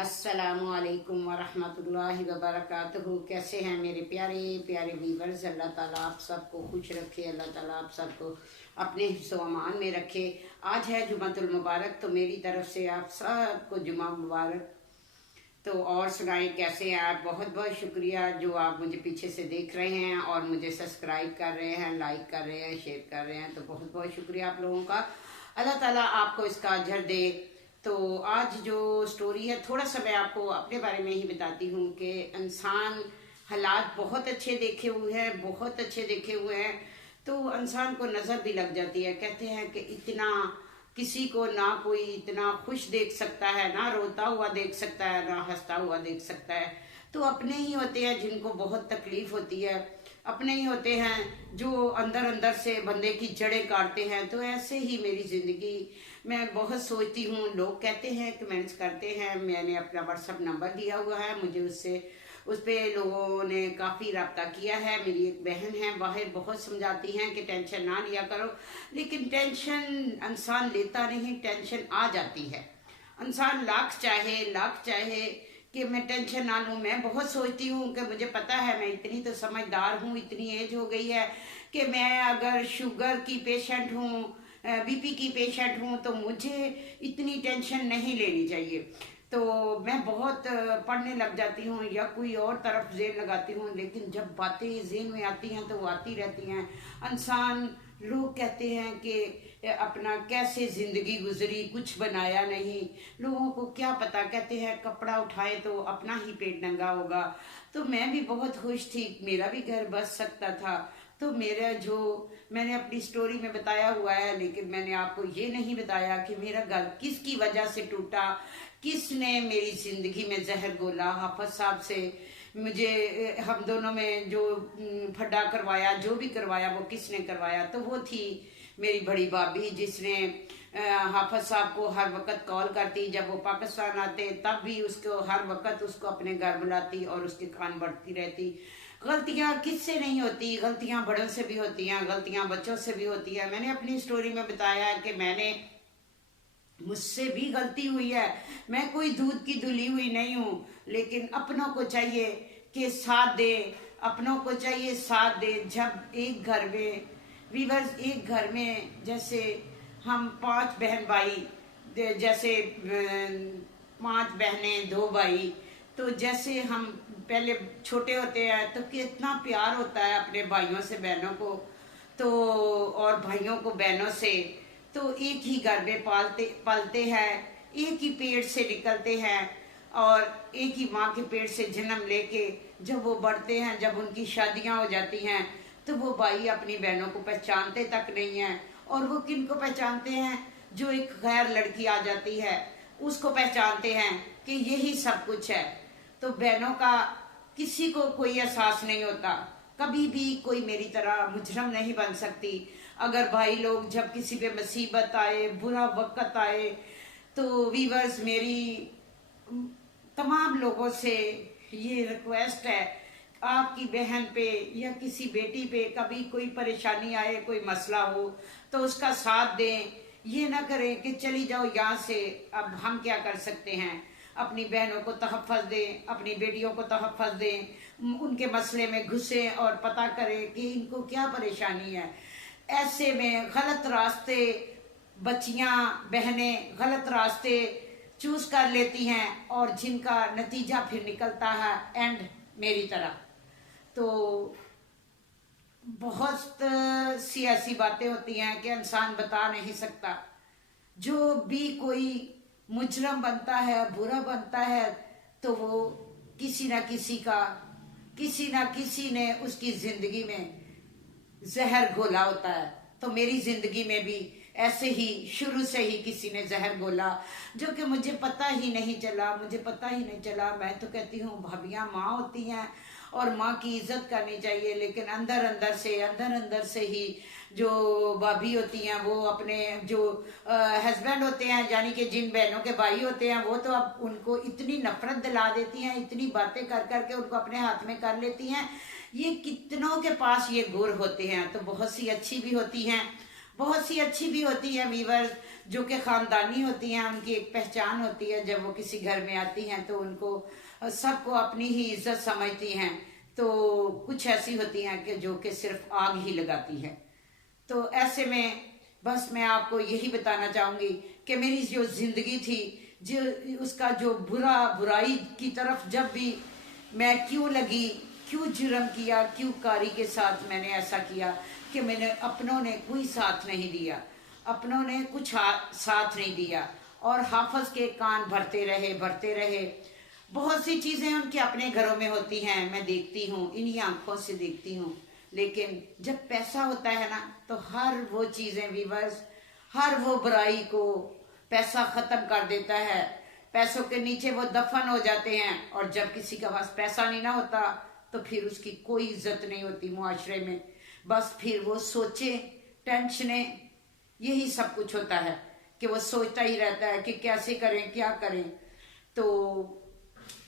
अस्सलामुअलैकुम वरहमतुल्लाहि वबरकातुहू। कैसे हैं मेरे प्यारे प्यारे व्यूअर्स। अल्लाह ताला आप सबको खुश रखे, अल्लाह ताला आप सबको अपने हिफ्ज़ व अमान में रखे। आज है जुमातुल मुबारक, तो मेरी तरफ से आप सबको जुमा मुबारक। तो और सुनाएं कैसे हैं आप। बहुत बहुत शुक्रिया जो आप मुझे पीछे से देख रहे हैं और मुझे सब्सक्राइब कर रहे हैं, लाइक कर रहे हैं, शेयर कर रहे हैं। तो बहुत बहुत शुक्रिया आप लोगों का। अल्लाह ताला आपको इसका अजर दे। तो आज जो स्टोरी है, थोड़ा सा मैं आपको अपने बारे में ही बताती हूँ कि इंसान हालात बहुत अच्छे देखे हुए हैं, बहुत अच्छे देखे हुए हैं, तो इंसान को नज़र भी लग जाती है। कहते हैं कि इतना किसी को ना कोई इतना खुश देख सकता है, ना रोता हुआ देख सकता है, ना हंसता हुआ देख सकता है। तो अपने ही होते हैं जिनको बहुत तकलीफ होती है, अपने ही होते हैं जो अंदर अंदर से बंदे की जड़ें काटते हैं। तो ऐसे ही मेरी ज़िंदगी मैं बहुत सोचती हूँ। लोग कहते हैं, कमेंट्स करते हैं। मैंने अपना व्हाट्सअप नंबर दिया हुआ है, मुझे उस पर लोगों ने काफ़ी रब्ता किया है। मेरी एक बहन है बाहर, बहुत समझाती हैं कि टेंशन ना लिया करो, लेकिन टेंशन इंसान लेता नहीं, टेंशन आ जाती है। इंसान लाख चाहे कि मैं टेंशन ना लूँ। मैं बहुत सोचती हूँ कि मुझे पता है, मैं इतनी तो समझदार हूँ, इतनी एज हो गई है कि मैं अगर शुगर की पेशेंट हूँ, बीपी की पेशेंट हूँ, तो मुझे इतनी टेंशन नहीं लेनी चाहिए। तो मैं बहुत पढ़ने लग जाती हूँ या कोई और तरफ जेन लगाती हूँ, लेकिन जब बातें जेन में आती हैं तो वो आती रहती हैं। इंसान, लोग कहते हैं कि अपना कैसे ज़िंदगी गुजरी, कुछ बनाया नहीं। लोगों को क्या पता, कहते हैं कपड़ा उठाए तो अपना ही पेट नंगा होगा। तो मैं भी बहुत खुश थी, मेरा भी घर बस सकता था। तो मेरा जो मैंने अपनी स्टोरी में बताया हुआ है, लेकिन मैंने आपको ये नहीं बताया कि मेरा घर किसकी वजह से टूटा, किसने मेरी ज़िंदगी में जहर घोला। हाफिज साहब से मुझे हम दोनों में जो फड्डा करवाया, जो भी करवाया, वो किसने करवाया? तो वो थी मेरी बड़ी भाभी, जिसने हाफिज साहब को हर वक्त कॉल करती। जब वो पाकिस्तान आते तब भी उसको हर वक्त उसको अपने घर बुलाती और उसके कान बढ़ती रहती। गलतियाँ किससे नहीं होती, गलतियाँ बड़ों से भी होती हैं, गलतियाँ बच्चों से भी होती हैं। मैंने अपनी स्टोरी में बताया कि मुझसे भी गलती हुई है, मैं कोई दूध की धुली हुई नहीं हूँ। लेकिन अपनों को चाहिए कि साथ दे, अपनों को चाहिए साथ दे। जब एक घर में वीवर्स, एक घर में जैसे हम 5 बहन भाई, जैसे 5 बहनें 2 भाई, तो जैसे हम पहले छोटे होते हैं तो कितना प्यार होता है अपने भाइयों से बहनों को, तो और भाइयों को बहनों से। तो एक ही घर में पलते हैं, एक ही पेट से निकलते हैं और एक ही माँ के पेट से जन्म लेके जब वो बढ़ते हैं, जब उनकी शादियाँ हो जाती हैं, तो वो भाई अपनी बहनों को पहचानते तक नहीं हैं। और वो किन को पहचानते हैं? जो एक गैर लड़की आ जाती है उसको पहचानते हैं कि यही सब कुछ है। तो बहनों का किसी को कोई एहसास नहीं होता। कभी भी कोई मेरी तरह मुजरम नहीं बन सकती। अगर भाई लोग जब किसी पे मुसीबत आए, बुरा वक्त आए, तो वीवर्स मेरी तमाम लोगों से ये रिक्वेस्ट है, आपकी बहन पे या किसी बेटी पे कभी कोई परेशानी आए, कोई मसला हो, तो उसका साथ दें। ये ना करें कि चली जाओ यहाँ से, अब हम क्या कर सकते हैं। अपनी बहनों को तहफ़्फ़ुज़ दें, अपनी बेटियों को तहफ़्फ़ुज़ दें, उनके मसले में घुसें और पता करें कि इनको क्या परेशानी है। ऐसे में गलत रास्ते, बच्चियां बहनें गलत रास्ते चूज कर लेती हैं और जिनका नतीजा फिर निकलता है एंड मेरी तरह। तो बहुत सी ऐसी बातें होती हैं कि इंसान बता नहीं सकता। जो भी कोई मुजरम बनता है, बुरा बनता है, तो वो किसी ना किसी ने उसकी जिंदगी में जहर घोला होता है। तो मेरी जिंदगी में भी ऐसे ही शुरू से ही किसी ने जहर घोला, जो कि मुझे पता ही नहीं चला। मैं तो कहती हूँ भाभियाँ माँ होती हैं और माँ की इज्जत करनी चाहिए, लेकिन अंदर अंदर से ही जो भाभी होती हैं वो अपने जो हस्बैंड होते हैं, यानी कि जिन बहनों के भाई होते हैं, वो तो अब उनको इतनी नफरत दिला देती हैं, इतनी बातें कर करके उनको अपने हाथ में कर लेती हैं। ये कितनों के पास ये गुर होते हैं। तो बहुत सी अच्छी भी होती हैं, बहुत सी अच्छी भी होती है वीवर्स, जो कि ख़ानदानी होती हैं, उनकी एक पहचान होती है। जब वो किसी घर में आती हैं तो उनको सबको अपनी ही इज्जत समझती हैं। तो कुछ ऐसी होती हैं कि जो कि सिर्फ आग ही लगाती हैं। तो ऐसे में बस मैं आपको यही बताना चाहूँगी कि मेरी जो ज़िंदगी थी, जो उसका जो बुराई की तरफ जब भी मैं क्यों लगी, क्यों जुर्म किया, क्यों कारी के साथ मैंने ऐसा किया कि मैंने अपनों ने कोई साथ नहीं दिया, अपनों ने कुछ साथ नहीं दिया, और हाफिज के कान भरते रहे। बहुत सी चीज़ें उनके अपने घरों में होती हैं, मैं देखती हूँ, इन्हीं आंखों से देखती हूँ। लेकिन जब पैसा होता है ना, तो हर वो चीज़ें वीवर्स, हर वो बुराई को पैसा ख़त्म कर देता है। पैसों के नीचे वो दफन हो जाते हैं, और जब किसी के पास पैसा नहीं ना होता तो फिर उसकी कोई इज्जत नहीं होती मुआशरे में। बस फिर वो सोचे, टेंशनें, यही सब कुछ होता है कि वो सोचता ही रहता है कि कैसे करें, क्या करें। तो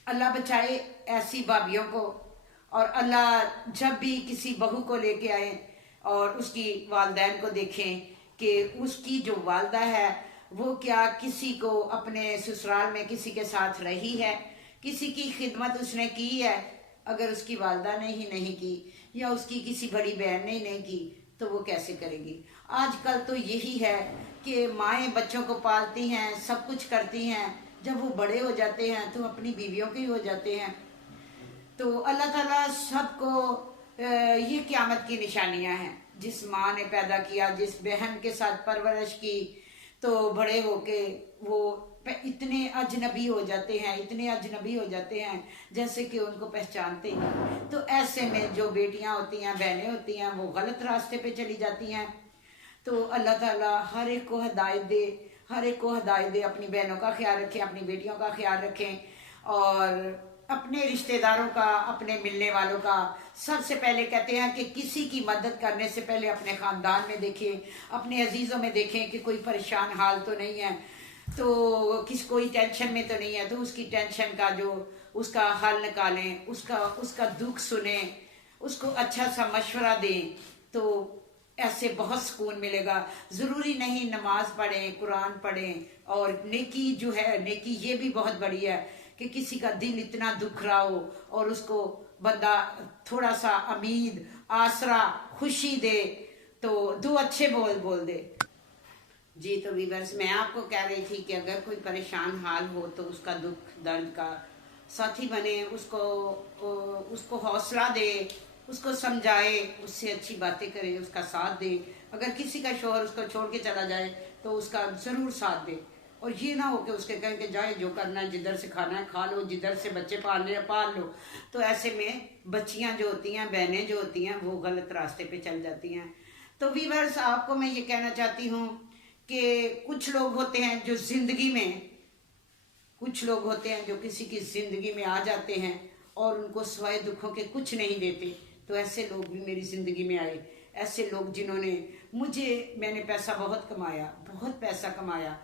अल्लाह बचाए ऐसी भाभियों को, और अल्लाह जब भी किसी बहू को लेके आए और उसकी वालदैन को देखें कि उसकी जो वालदा है वो क्या किसी को अपने ससुराल में किसी के साथ रही है, किसी की खिदमत उसने की है। अगर उसकी वालदा ने ही नहीं की, या उसकी किसी बड़ी बहन ने ही नहीं की, तो वो कैसे करेगी। आजकल तो यही है कि माएँ बच्चों को पालती हैं, सब कुछ करती हैं, जब वो बड़े हो जाते हैं तो अपनी बीवियों के ही हो जाते हैं। तो अल्लाह ताला सबको, ये क़यामत की निशानियां हैं। जिस माँ ने पैदा किया, जिस बहन के साथ परवरिश की, तो बड़े होके वो इतने अजनबी हो जाते हैं, इतने अजनबी हो जाते हैं जैसे कि उनको पहचानते ही नहीं। तो ऐसे में जो बेटियां होती हैं, बहनें होती हैं, वो गलत रास्ते पे चली जाती हैं। तो अल्लाह ताला हर एक को हिदायत दे, हर एक को हिदायत दे। अपनी बहनों का ख्याल रखें, अपनी बेटियों का ख्याल रखें, और अपने रिश्तेदारों का, अपने मिलने वालों का। सबसे पहले कहते हैं कि किसी की मदद करने से पहले अपने ख़ानदान में देखें, अपने अजीज़ों में देखें कि कोई परेशान हाल तो नहीं है, तो कोई टेंशन में तो नहीं है, तो उसकी टेंशन का जो उसका हल निकालें, उसका दुख सुने, उसको अच्छा सा मशवरा दें। तो ऐसे बहुत सुकून मिलेगा। ज़रूरी नहीं नमाज पढ़ें, कुरान पढ़ें, और नेकी जो है, नेकी ये भी बहुत बड़ी है कि किसी का दिल इतना दुख रहा हो और उसको बंदा थोड़ा सा उम्मीद, आसरा, खुशी दे, तो दो अच्छे बोल दे। जी, तो वीवर्स, मैं आपको कह रही थी कि अगर कोई परेशान हाल हो तो उसका दुख दर्द का साथी बने, उसको हौसला दे, उसको समझाए, उससे अच्छी बातें करे, उसका साथ दे। अगर किसी का शौहर उसको छोड़ के चला जाए तो उसका ज़रूर साथ दे, और ये ना हो कि उसके कहें कि जाए जो करना है, जिधर से खाना है खा लो, जिधर से बच्चे पालने हैं पाल लो। तो ऐसे में बच्चियां जो होती हैं, बहनें जो होती हैं, वो गलत रास्ते पे चल जाती हैं। तो वीवर्स, आपको मैं ये कहना चाहती हूँ कि कुछ लोग होते हैं जो ज़िंदगी में, कुछ लोग होते हैं जो किसी की ज़िंदगी में आ जाते हैं और उनको सिवाय दुखों के कुछ नहीं देते। तो ऐसे लोग भी मेरी ज़िंदगी में आए, ऐसे लोग जिन्होंने मैंने पैसा बहुत कमाया, बहुत पैसा कमाया,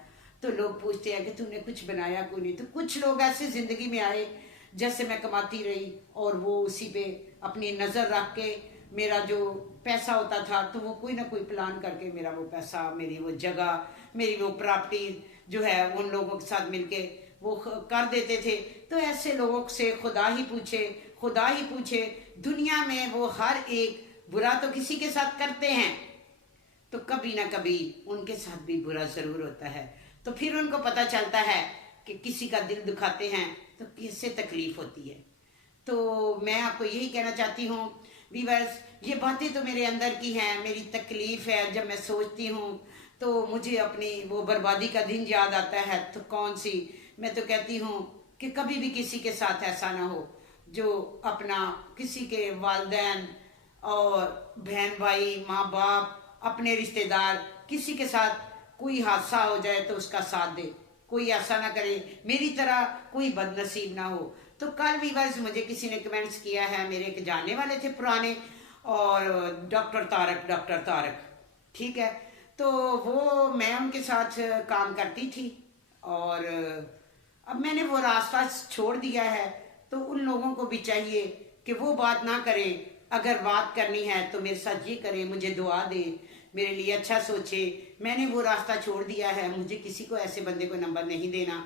तो लोग पूछते हैं कि तूने कुछ बनाया क्यों नहीं। तो कुछ लोग ऐसे ज़िंदगी में आए जैसे मैं कमाती रही, और वो उसी पे अपनी नज़र रख के, मेरा जो पैसा होता था तो वो कोई ना कोई प्लान करके मेरा वो पैसा, मेरी वो जगह, मेरी वो प्रॉपर्टी जो है, उन लोगों के साथ मिलके वो कर देते थे। तो ऐसे लोगों से खुदा ही पूछे, दुनिया में वो हर एक बुरा तो किसी के साथ करते हैं, तो कभी ना कभी उनके साथ भी बुरा ज़रूर होता है। तो फिर उनको पता चलता है कि किसी का दिल दुखाते हैं तो किससे तकलीफ होती है। तो मैं आपको यही कहना चाहती हूँ वीवर्स, ये बातें तो मेरे अंदर की हैं, मेरी तकलीफ़ है। जब मैं सोचती हूँ तो मुझे अपनी वो बर्बादी का दिन याद आता है। तो कौन सी, मैं तो कहती हूँ कि कभी भी किसी के साथ ऐसा ना हो जो अपना, किसी के वालिदैन और बहन भाई, माँ बाप, अपने रिश्तेदार, किसी के साथ कोई हादसा हो जाए तो उसका साथ दे। कोई ऐसा ना करे, मेरी तरह कोई बदनसीब ना हो। तो कल वीवर्स मुझे किसी ने कमेंट्स किया है, मेरे एक जानने वाले थे पुराने, और डॉक्टर तारक, ठीक है, तो वो मैं उनके साथ काम करती थी, और अब मैंने वो रास्ता छोड़ दिया है। तो उन लोगों को भी चाहिए कि वो बात ना करें, अगर बात करनी है तो मेरे साथ ये करें, मुझे दुआ दे, میرے لیے اچھا سوچے. میں نے وہ راستہ چھوڑ دیا ہے. مجھے کسی کو ایسے بندے کو نمبر نہیں دینا.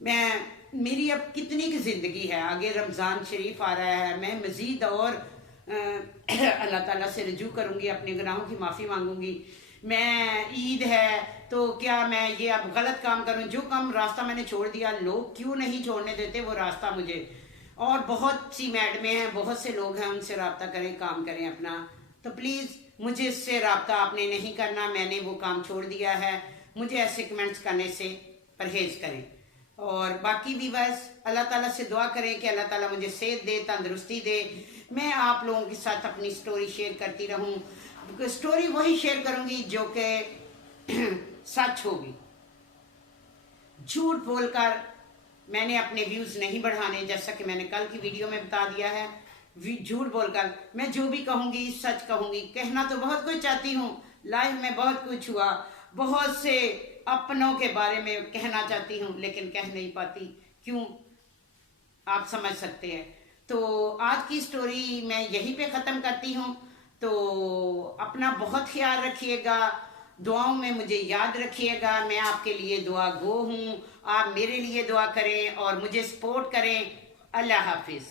میری اب کتنی کی زندگی ہے, آگے رمضان شریف آ رہا ہے, میں مزید اور اللہ تعالیٰ سے رجوع کروں گی, اپنے گناہوں کی معافی مانگوں گی. میں عید ہے تو کیا میں یہ اب غلط کام کروں؟ جو کام راستہ میں نے چھوڑ دیا, لوگ کیوں نہیں چھوڑنے دیتے وہ راستہ مجھے. اور بہت سی میڈمیں ہیں, بہت سے لوگ ہیں, ان سے رابطہ کریں, کام کریں اپنا. تو پلیز مجھے اس سے رابطہ آپ نے نہیں کرنا, میں نے وہ کام چھوڑ دیا ہے. مجھے ایسے کمنٹس کرنے سے پرہیز کریں. اور باقی ویورز اللہ تعالیٰ سے دعا کریں کہ اللہ تعالیٰ مجھے صحت دے, تندرستی دے. میں آپ لوگوں کے ساتھ اپنی سٹوری شیئر کرتی رہوں. سٹوری وہی شیئر کروں گی جو کہ سچ ہوگی. جھوٹ بول کر میں نے اپنے ویوز نہیں بڑھانے, جیسا کہ میں نے کل کی ویڈیو میں بتا دیا ہے. جھوٹ بول کر میں جو بھی کہوں گی سچ کہوں گی. کہنا تو بہت کچھ چاہتی ہوں, لائف میں بہت کچھ ہوا, بہت سے اپنوں کے بارے میں کہنا چاہتی ہوں لیکن کہہ نہیں پاتی. کیوں؟ آپ سمجھ سکتے ہیں. تو آج کی سٹوری میں یہیں پہ ختم کرتی ہوں. تو اپنا بہت خیال رکھیے گا, دعاؤں میں مجھے یاد رکھیے گا. میں آپ کے لیے دعا گو ہوں, آپ میرے لیے دعا کریں اور مجھے سپورٹ کریں. اللہ حافظ.